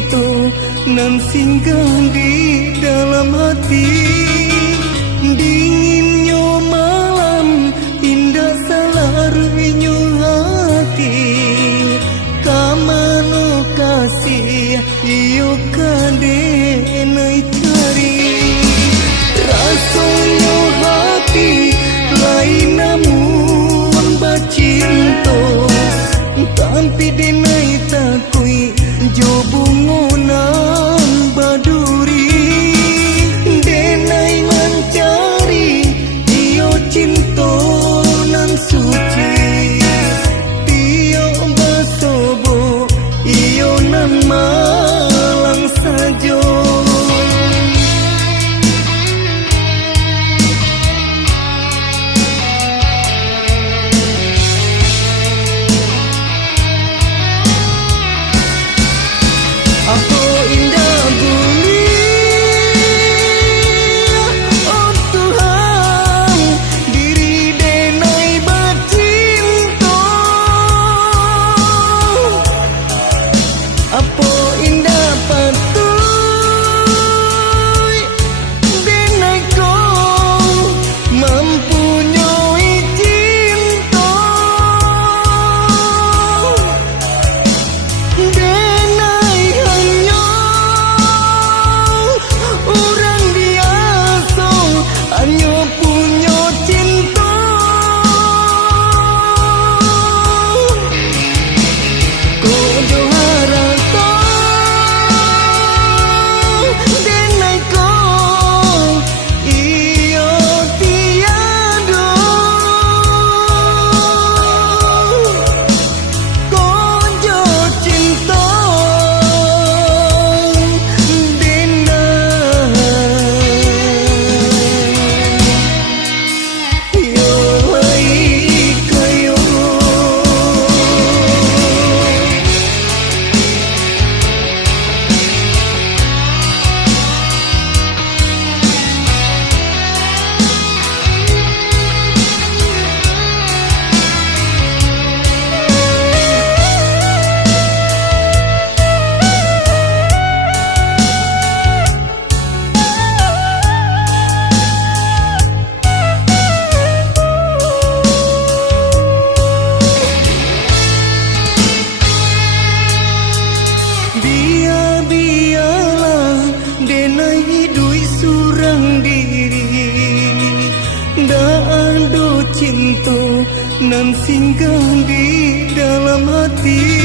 cinta nan singgah di dalam hati. Dinginnya malam, indah salarunya hati. Kamano kasih iyo kadenai cari. Rasanya hati lain namun bacinta. Tampi denai takui jo bungonan baduri. Denai mencari iyo cinta nan suci. Tio basobo iyo nan malang sajo. Apa indah bumi, oh Tuhan, diri denai bercinta. Apa indah patui denai kau mempunyai cinta. Hanya punya cinta. Kojo harata denai ko iyo tiada. Kojo cinta denai hidui surang diri. Dah ada cinta nan singgah di dalam hati.